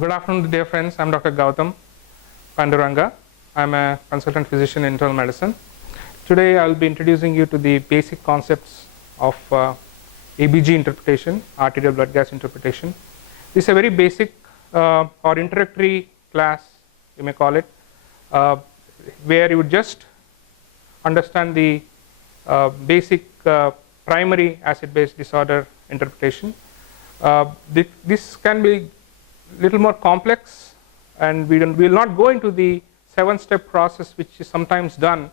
Good afternoon, dear friends. I'm Dr. Gautam Panduranga. I'm a consultant physician in internal medicine. Today I'll be introducing you to the basic concepts of ABG interpretation, arterial blood gas interpretation. This is a very basic or introductory class, you may call it, where you would just understand the basic primary acid-base disorder interpretation. This can be little more complex, and we will not go into the 7-step process which is sometimes done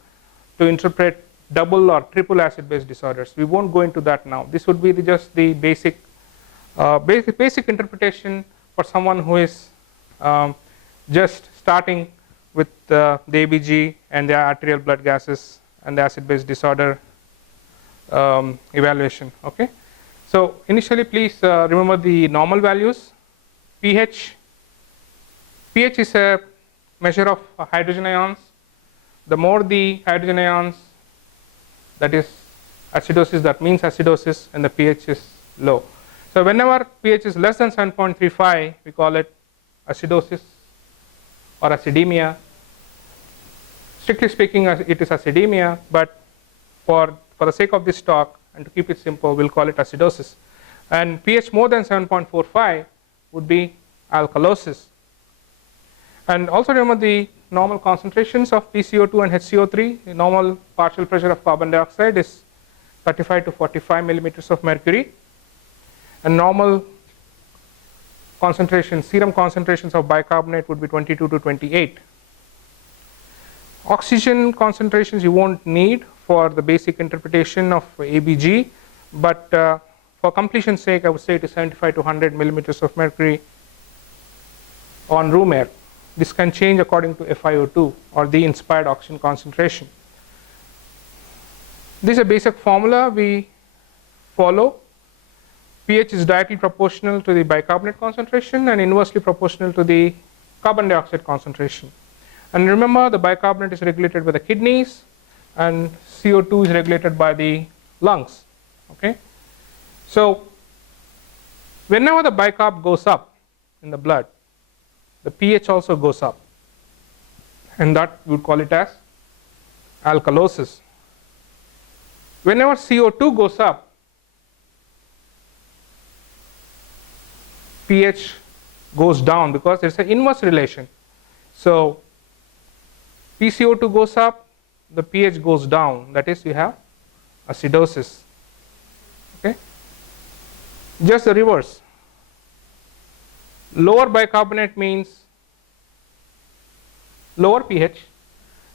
to interpret double or triple acid-base disorders. We won't go into that now. This would be just the basic interpretation for someone who is just starting with the ABG and the arterial blood gases and the acid-base disorder evaluation. Okay. So initially, please remember the normal values. pH is a measure of hydrogen ions. The more the hydrogen ions, that is acidosis, that means acidosis, and the pH is low. So whenever pH is less than 7.35, we call it acidosis or acidemia. Strictly speaking, it is acidemia, but for the sake of this talk and to keep it simple, we'll call it acidosis. And pH more than 7.45 would be alkalosis. And also remember the normal concentrations of PCO2 and HCO3. The normal partial pressure of carbon dioxide is 35 to 45 millimeters of mercury, and normal concentration, serum concentrations of bicarbonate would be 22 to 28. Oxygen concentrations you won't need for the basic interpretation of ABG, but for completion's sake, I would say it is 75 to 100 millimeters of mercury on room air. This can change according to FiO2 or the inspired oxygen concentration. This is a basic formula we follow. pH is directly proportional to the bicarbonate concentration and inversely proportional to the carbon dioxide concentration. And remember, the bicarbonate is regulated by the kidneys and CO2 is regulated by the lungs. Okay. So whenever the bicarb goes up in the blood, the pH also goes up, and that we would call it as alkalosis. Whenever CO2 goes up, pH goes down because there is an inverse relation. So PCO2 goes up, the pH goes down, that is, you have acidosis. Okay. Just the reverse. Lower bicarbonate means lower pH,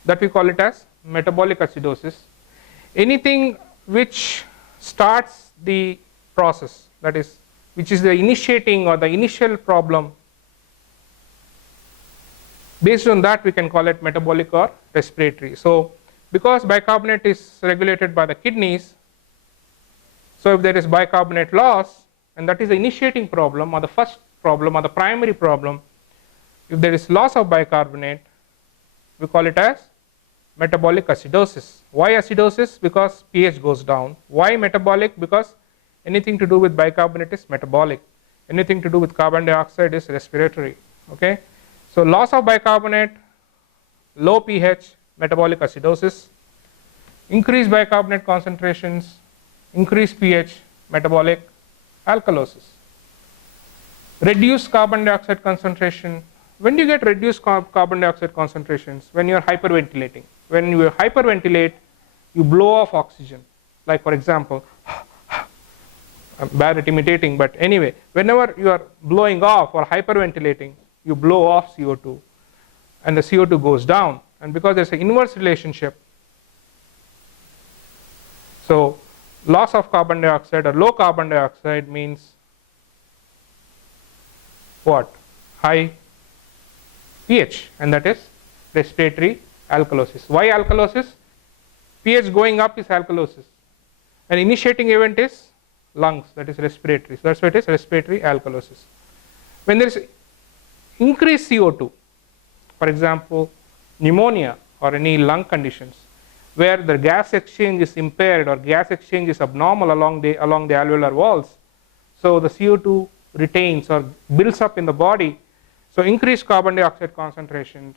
that we call it as metabolic acidosis. Anything which starts the process, that is, which is the initiating or the initial problem, based on that we can call it metabolic or respiratory. So because bicarbonate is regulated by the kidneys, so if there is bicarbonate loss, and that is the initiating problem or the first problem or the primary problem, if there is loss of bicarbonate, we call it as metabolic acidosis. Why acidosis? Because pH goes down. Why metabolic? Because anything to do with bicarbonate is metabolic. Anything to do with carbon dioxide is respiratory. Okay. So loss of bicarbonate, low pH, metabolic acidosis. Increased bicarbonate concentrations, increased pH, metabolic alkalosis. Reduced carbon dioxide concentration. When do you get reduced carbon dioxide concentrations? When you are hyperventilating. When you hyperventilate, you blow off oxygen. Like for example, I'm bad at imitating, but anyway, whenever you are blowing off or hyperventilating, you blow off CO2 and the CO2 goes down, and because there's an inverse relationship, so loss of carbon dioxide or low carbon dioxide means what? High pH, and that is respiratory alkalosis. Why alkalosis? pH going up is alkalosis, and initiating event is lungs, that is respiratory. So that's why it is respiratory alkalosis. When there is increased CO2, for example pneumonia or any lung conditions where the gas exchange is impaired or gas exchange is abnormal along the alveolar walls, so the CO2 retains or builds up in the body, So increased carbon dioxide concentrations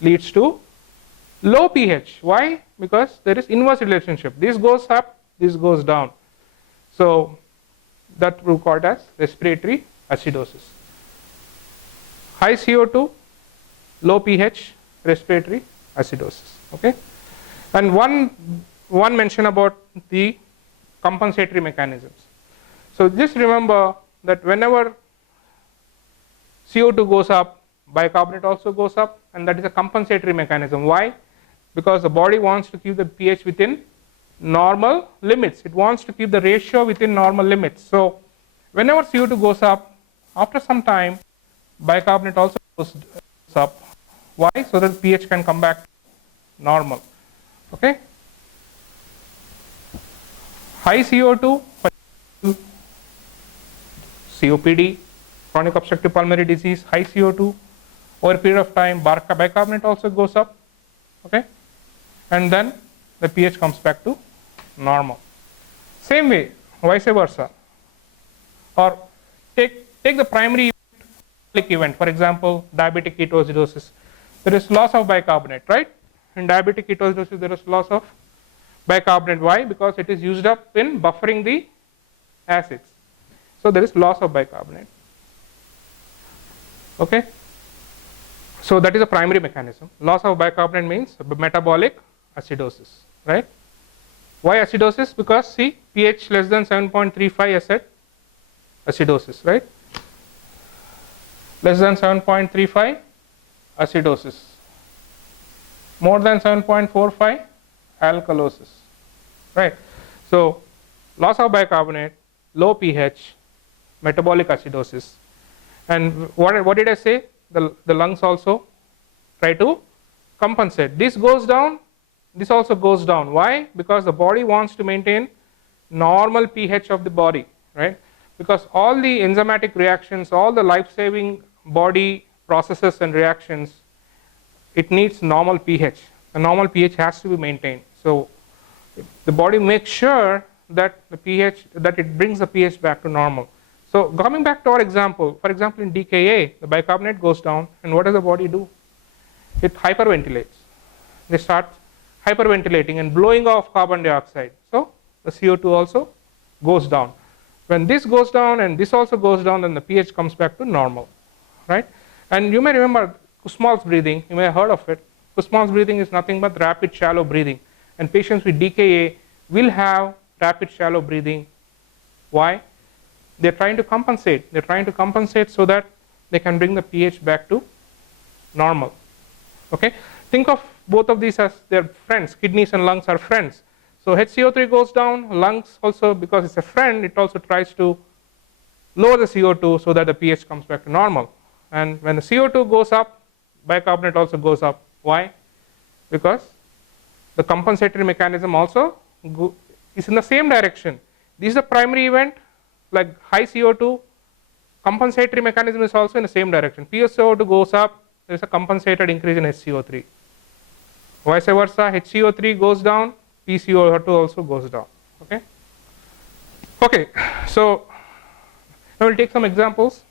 leads to low pH. Why? Because there is inverse relationship. This goes up, this goes down. So that we call it as respiratory acidosis. High CO2, low pH, respiratory acidosis. Okay. And one mention about the compensatory mechanisms. So just remember that whenever CO2 goes up, bicarbonate also goes up, and that is a compensatory mechanism. Why? Because the body wants to keep the pH within normal limits. It wants to keep the ratio within normal limits. So whenever CO2 goes up, after some time bicarbonate also goes up. Why? So that pH can come back to normal. Okay. High CO2, COPD, chronic obstructive pulmonary disease, high CO2, over a period of time bicarbonate also goes up. Okay. And then the pH comes back to normal. Same way, vice versa. Or take the primary event, for example, diabetic ketoacidosis. There is loss of bicarbonate, right? In diabetic ketoacidosis, there is loss of bicarbonate. Why? Because it is used up in buffering the acids. So there is loss of bicarbonate. Okay. So that is a primary mechanism. Loss of bicarbonate means metabolic acidosis, right? Why acidosis? Because see, pH less than 7.35 acid, acidosis, right? Less than 7.35 acidosis. More than 7.45 alkalosis, right? So loss of bicarbonate, low pH, metabolic acidosis. And what did I say? The lungs also try to compensate. This goes down, this also goes down. Why? Because the body wants to maintain normal pH of the body, right? Because all the enzymatic reactions, all the life-saving body processes and reactions, it needs normal pH. The normal pH has to be maintained. So the body makes sure that the pH, that it brings the pH back to normal. So coming back to our example, for example in DKA, the bicarbonate goes down, and what does the body do? It hyperventilates. They start hyperventilating and blowing off carbon dioxide. So the CO2 also goes down. When this goes down and this also goes down, then the pH comes back to normal, right? And you may remember Kussmaul's breathing, you may have heard of it. Kussmaul's breathing is nothing but rapid shallow breathing, and patients with DKA will have rapid shallow breathing. Why? They're trying to compensate. They're trying to compensate so that they can bring the pH back to normal. Okay? Think of both of these as their friends. Kidneys and lungs are friends. So HCO3 goes down, lungs also, because it's a friend, it also tries to lower the CO2 so that the pH comes back to normal. And when the CO2 goes up, bicarbonate also goes up. Why? Because the compensatory mechanism also is in the same direction. This is the primary event, like high CO2, compensatory mechanism is also in the same direction. PSO2 goes up, there is a compensated increase in HCO3. Vice versa, HCO3 goes down, PCO2 also goes down. Okay. Okay. So now we'll take some examples.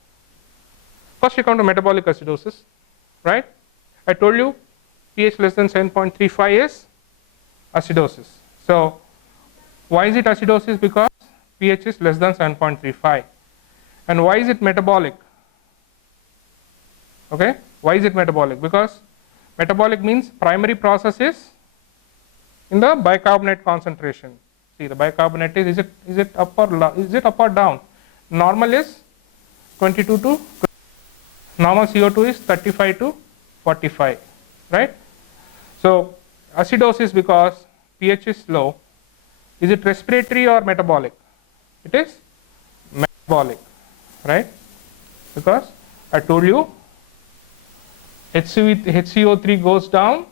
First we come to metabolic acidosis, right? I told you pH less than 7.35 is acidosis. So why is it acidosis? Because pH is less than 7.35. And why is it metabolic? Okay, why is it metabolic? Because metabolic means primary process is in the bicarbonate concentration. See, the bicarbonate is it up or down? Normal is 22 to normal CO2 is 35 to 45, right? So acidosis because pH is low. Is it respiratory or metabolic? It is metabolic, right? Because I told you HCO3 goes down,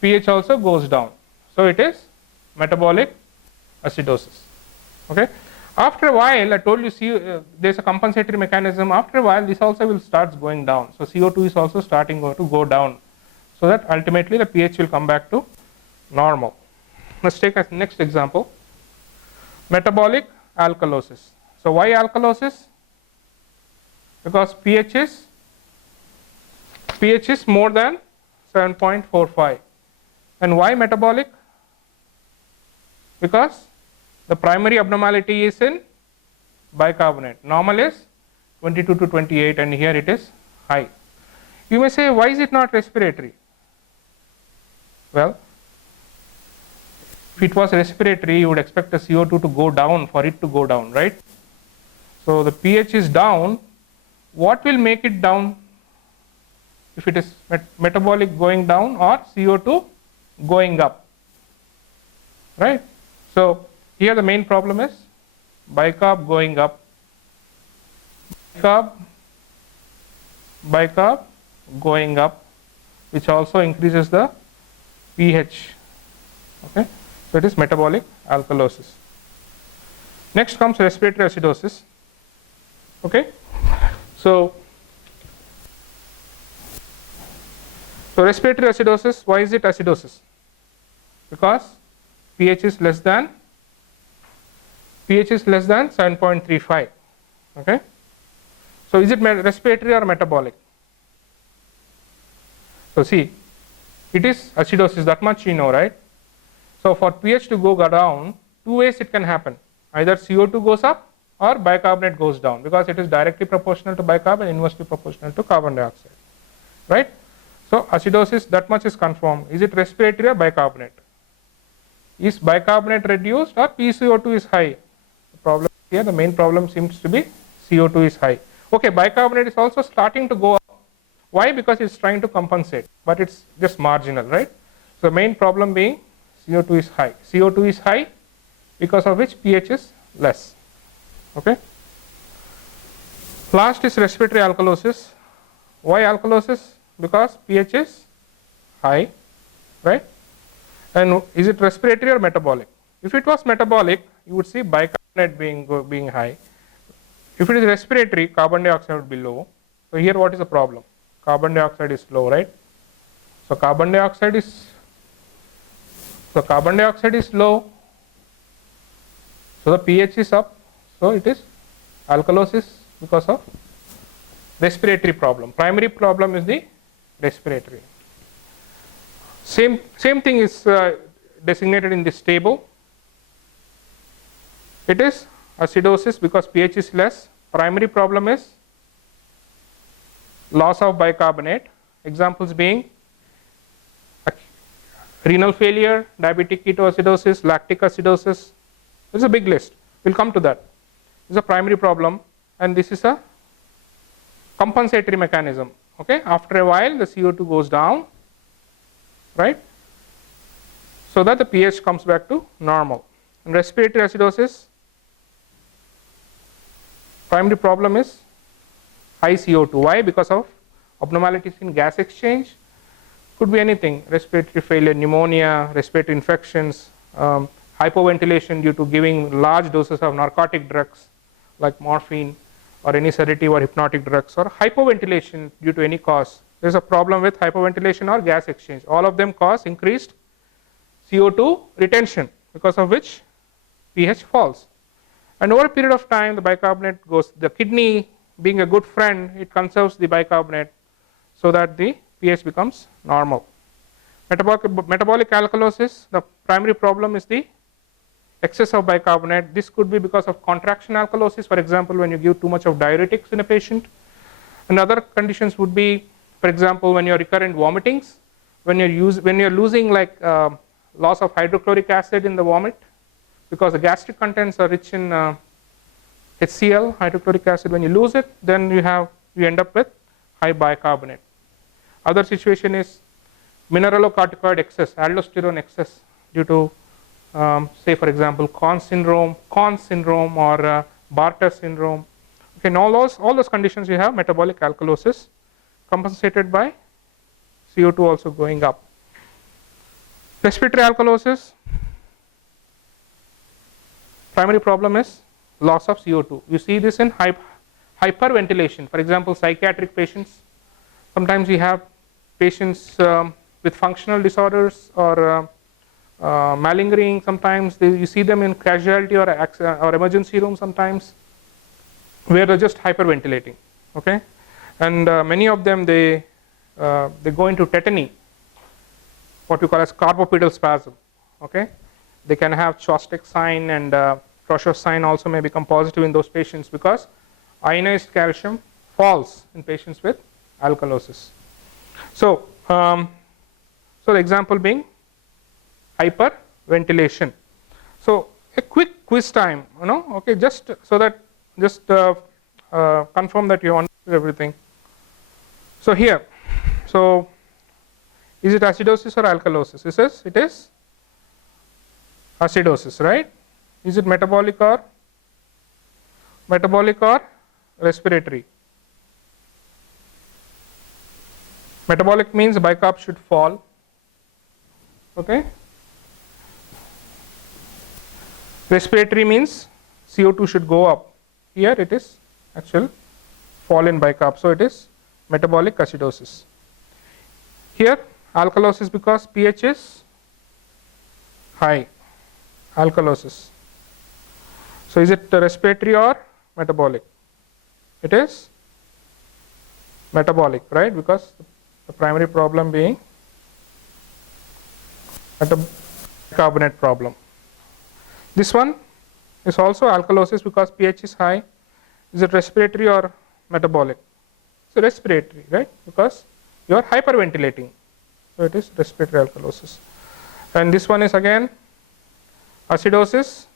pH also goes down. So it is metabolic acidosis. Okay. After a while, I told you there is a compensatory mechanism. After a while, this also will start going down. So CO2 is also starting to go down, so that ultimately the pH will come back to normal. Let's take a next example. Metabolic alkalosis. So why alkalosis? because pH is more than 7.45. And why metabolic? Because the primary abnormality is in bicarbonate. Normal is 22 to 28 and here it is high. You may say, why is it not respiratory? Well, if it was respiratory, you would expect the CO2 to go down for it to go down, right? So the pH is down. What will make it down? If it is metabolic going down or CO2 going up, right? So here the main problem is bicarb going up, bicarb going up, which also increases the pH. Okay, so it is metabolic alkalosis. Next comes respiratory acidosis. Okay, so respiratory acidosis, why is it acidosis? Because pH is less than 7.35. Okay, so is it respiratory or metabolic? So see, it is acidosis, that much you know, right? So for pH to go down, two ways it can happen. Either CO2 goes up or bicarbonate goes down, because it is directly proportional to bicarb and inversely proportional to carbon dioxide, right? So acidosis, that much is confirmed. Is it respiratory or bicarbonate? Is bicarbonate reduced or PCO2 is high? The problem here, the main problem seems to be CO2 is high. Okay, bicarbonate is also starting to go up. Why? Because it's trying to compensate, but it's just marginal, right? So the main problem being CO2 is high. CO2 is high, because of which pH is less. Okay. Last is respiratory alkalosis. Why alkalosis? Because pH is high, right? And is it respiratory or metabolic? If it was metabolic, you would see bicarbonate being high. If it is respiratory, carbon dioxide would be low. So here what is the problem? Carbon dioxide is low, right? So carbon dioxide is low. So the pH is up. So it is alkalosis because of respiratory problem. Primary problem is the respiratory. Same thing is designated in this table. It is acidosis because pH is less. Primary problem is loss of bicarbonate. Examples being renal failure, diabetic ketoacidosis, lactic acidosis. This is a big list. We'll come to that. This is a primary problem, and this is a compensatory mechanism. Okay, after a while the CO2 goes down, right, so that the pH comes back to normal. And respiratory acidosis, primary problem is high CO2. Why? Because of abnormalities in gas exchange. Could be anything: respiratory failure, pneumonia, respiratory infections, hypoventilation due to giving large doses of narcotic drugs like morphine or any sedative or hypnotic drugs, or hypoventilation due to any cause. There is a problem with hypoventilation or gas exchange. All of them cause increased CO2 retention, because of which pH falls. And over a period of time, the bicarbonate goes, the kidney being a good friend, it conserves the bicarbonate so that the pH becomes normal. Metabolic alkalosis, the primary problem is the excess of bicarbonate. This could be because of contraction alkalosis, for example, when you give too much of diuretics in a patient. And other conditions would be, for example, when you are recurrent vomitings, when you're losing like loss of hydrochloric acid in the vomit, because the gastric contents are rich in HCl, hydrochloric acid. When you lose it, then you end up with high bicarbonate. Other situation is mineralocorticoid excess, aldosterone excess due to say for example Conn syndrome or Bartter syndrome. Okay, in all those conditions you have metabolic alkalosis compensated by CO2 also going up. Respiratory alkalosis, primary problem is loss of CO2. You see this in hyperventilation. For example, psychiatric patients. Sometimes you have patients with functional disorders or malingering. Sometimes you see them in casualty or emergency room sometimes, where they're just hyperventilating. okay, and many of them they go into tetany, what we call as carpopedal spasm, okay. They can have Chvostek sign, and Khrushchev sign also may become positive in those patients because ionized calcium falls in patients with alkalosis. So, so the example being hyperventilation. So a quick quiz time, okay, just so that confirm that you understood everything. So here, so is it acidosis or alkalosis? It is acidosis, right? Is it metabolic or respiratory? Metabolic means bicarb should fall, okay. Respiratory means CO2 should go up. Here it is actual fall in bicarb, so it is metabolic acidosis. Here alkalosis because pH is high, alkalosis. So is it respiratory or metabolic? It is metabolic, right? Because the primary problem being carbonate problem. This one is also alkalosis because pH is high. Is it respiratory or metabolic? So respiratory, right? Because you are hyperventilating. So it is respiratory alkalosis. And this one is again acidosis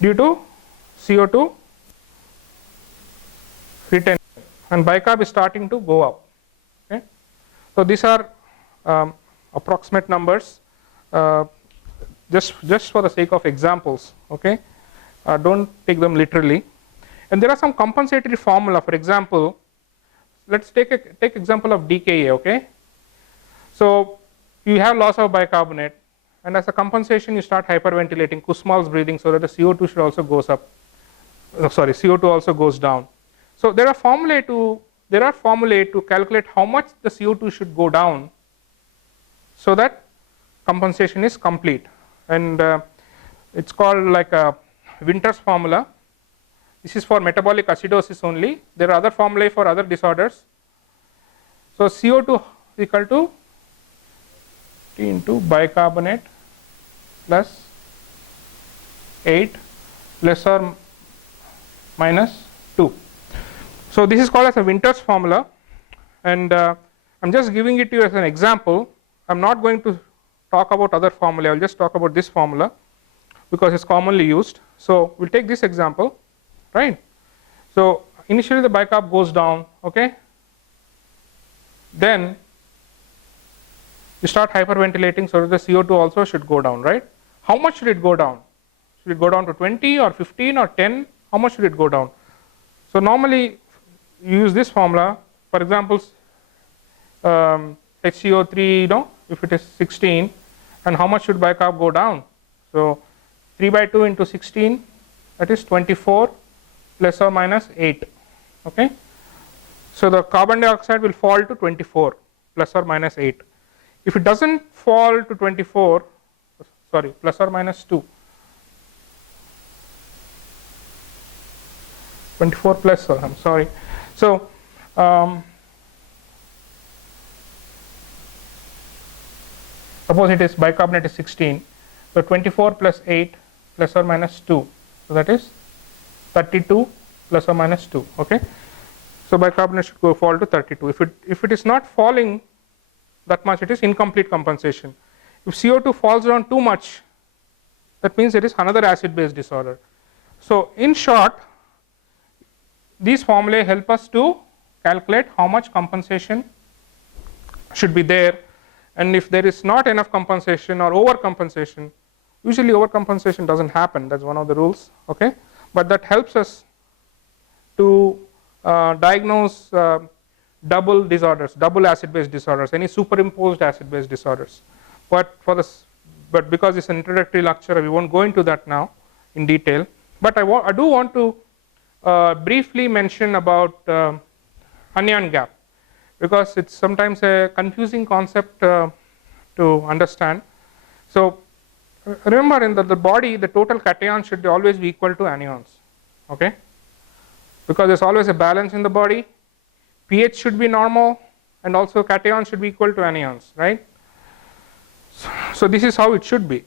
due to CO2 retention, and bicarb is starting to go up. Okay. So these are approximate numbers, just for the sake of examples. Okay, don't take them literally. And there are some compensatory formula. For example, let's take example of DKA. Okay, so you have loss of bicarbonate, and as a compensation you start hyperventilating, Kussmaul's breathing, so that the CO2 should also goes up. CO2 also goes down. So there are formulae to calculate how much the CO2 should go down, so that compensation is complete, and it's called like a Winter's formula. This is for metabolic acidosis only. There are other formulae for other disorders. So CO2 is equal to T into bicarbonate plus 8 plus or minus 2. So this is called as a Winter's formula, and I'm just giving it to you as an example. I'm not going to talk about other formulae. I'll just talk about this formula because it's commonly used. So we'll take this example, right? So initially the bicarb goes down, okay. Then you start hyperventilating, so that the CO2 also should go down, right? How much should it go down? Should it go down to 20 or 15 or 10? How much should it go down? So normally you use this formula. For example, HCO3, if it is 16, and how much should bicarb go down? So 3 by 2 into 16, that is 24 plus or minus 8. Okay. So the carbon dioxide will fall to 24 plus or minus 8. If it doesn't fall to 24, plus or minus 2. 24 plus, I'm sorry. So suppose it is bicarbonate is 16, so 24 plus 8 plus or minus 2, so that is 32 plus or minus 2. Okay, so bicarbonate should fall to 32. If it is not falling that much, it is incomplete compensation. If CO2 falls down too much, that means it is another acid base disorder. So in short, these formulae help us to calculate how much compensation should be there, and if there is not enough compensation or overcompensation, usually overcompensation doesn't happen, that's one of the rules, okay, but that helps us to diagnose double disorders, double acid base disorders, any superimposed acid base disorders. But because it's an introductory lecture, we won't go into that now in detail, but I do want to briefly mention about Anion Gap, because it's sometimes a confusing concept to understand. So remember, in the body, the total cation should always be equal to anions. Okay, because there is always a balance in the body. pH should be normal, and also cations should be equal to anions, right? So this is how it should be.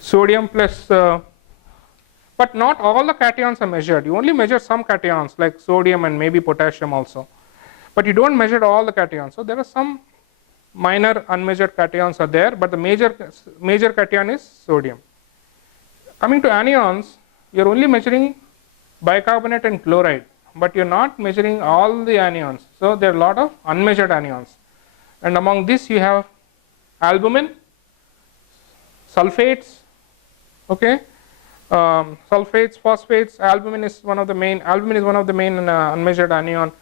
Sodium plus, but not all the cations are measured. You only measure some cations like sodium and maybe potassium also, but you don't measure all the cations. So there are some minor unmeasured cations are there, but the major cation is sodium. Coming to anions, you are only measuring bicarbonate and chloride, but you are not measuring all the anions. So there are a lot of unmeasured anions, and among this you have albumin, sulfates, okay, sulfates, phosphates. Albumin is one of the main unmeasured anion,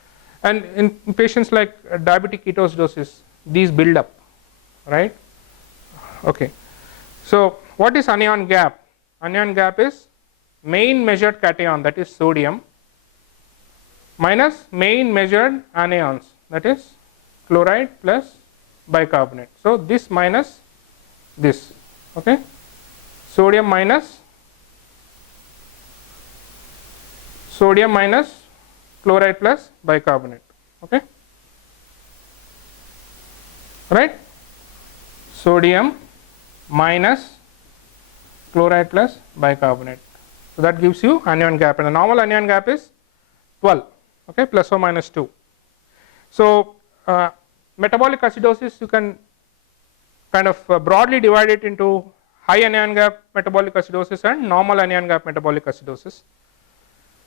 and in patients like diabetic ketoacidosis, these build up, right? Okay, so what is anion gap? Anion gap is main measured cation, that is sodium, minus main measured anions, that is chloride plus bicarbonate. So this minus this, okay, sodium minus chloride plus bicarbonate, okay, right? Sodium minus chloride plus bicarbonate. So that gives you anion gap, and the normal anion gap is 12, okay, plus or minus 2. So metabolic acidosis, you can kind of broadly divide it into high anion gap metabolic acidosis and normal anion gap metabolic acidosis.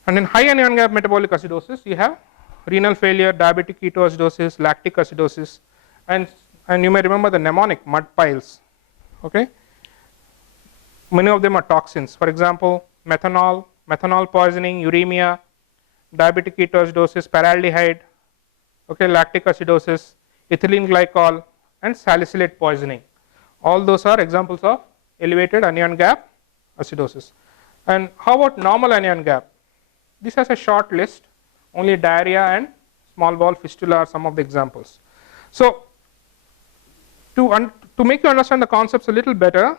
And in high anion gap metabolic acidosis, you have renal failure, diabetic ketoacidosis, lactic acidosis, and you may remember the mnemonic mud piles, okay. Many of them are toxins. For example, methanol poisoning, uremia, diabetic ketoacidosis, paraldehyde, okay, lactic acidosis, ethylene glycol, and salicylate poisoning. All those are examples of elevated anion gap acidosis. And how about normal anion gap? This has a short list, only diarrhea and small bowel fistula are some of the examples. So to make you understand the concepts a little better,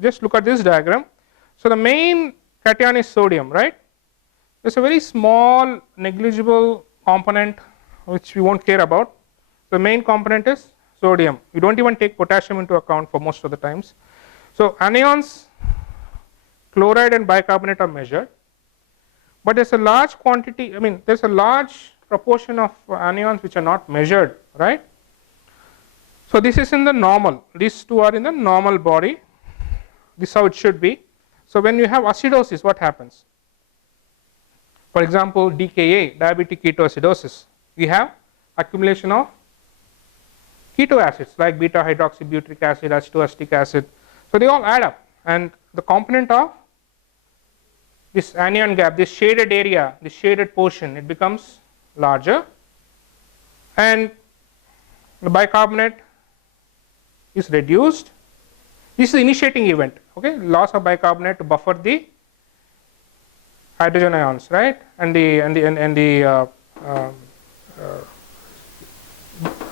just look at this diagram. So the main cation is sodium, right? There's a very small negligible component which we won't care about. The main component is sodium. You don't even take potassium into account for most of the times. So anions, chloride and bicarbonate are measured, but there's a large quantity, there's a large proportion of anions which are not measured, right? So this is in the normal, these two are in the normal body. This is how it should be. So when you have acidosis, what happens? For example, DKA, diabetic ketoacidosis, we have accumulation of keto acids like beta hydroxybutyric acid, acetoacetic acid. So they all add up, and the component of this anion gap, this shaded area, this shaded portion, it becomes larger, and the bicarbonate is reduced. This is the initiating event, okay, loss of bicarbonate to buffer the hydrogen ions, right, and the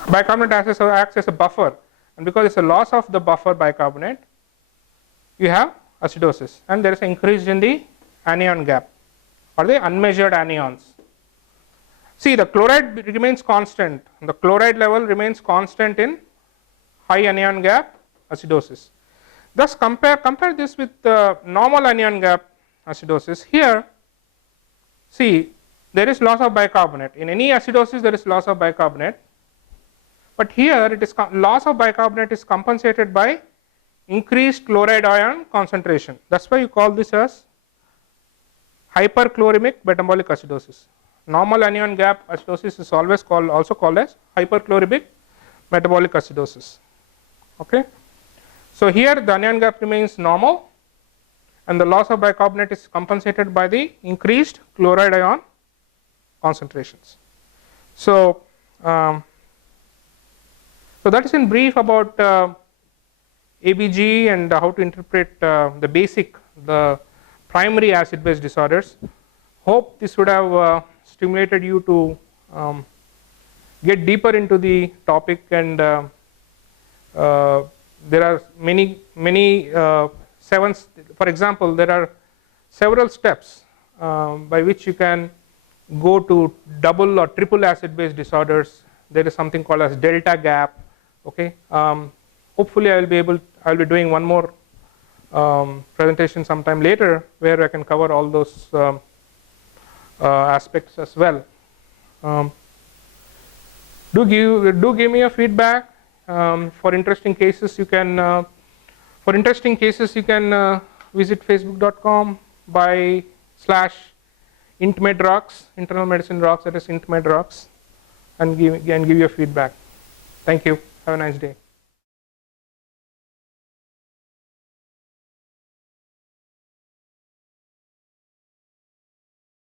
bicarbonate acts as a buffer, and because it's a loss of the buffer bicarbonate, you have acidosis, and there is an increase in the anion gap or the unmeasured anions. See, the chloride remains constant, the chloride level remains constant in high anion gap acidosis. Thus compare this with the normal anion gap acidosis. Here, see, there is loss of bicarbonate. In any acidosis there is loss of bicarbonate, but here it is loss of bicarbonate is compensated by increased chloride ion concentration. That's why you call this as hyperchloremic metabolic acidosis. Normal anion gap acidosis is always also called as hyperchloremic metabolic acidosis, okay. So here the anion gap remains normal, and the loss of bicarbonate is compensated by the increased chloride ion concentrations. So that is in brief about ABG and how to interpret the primary acid base disorders. Hope this would have stimulated you to get deeper into the topic, and there are many for example, there are several steps by which you can go to double or triple acid base disorders. There is something called as delta gap. Okay. Hopefully I'll be doing one more presentation sometime later where I can cover all those aspects as well. Do give me a feedback. For interesting cases you can visit facebook.com/intmedrocks, internal medicine rocks, that is intmedrocks, and give your feedback. Thank you. Have a nice day.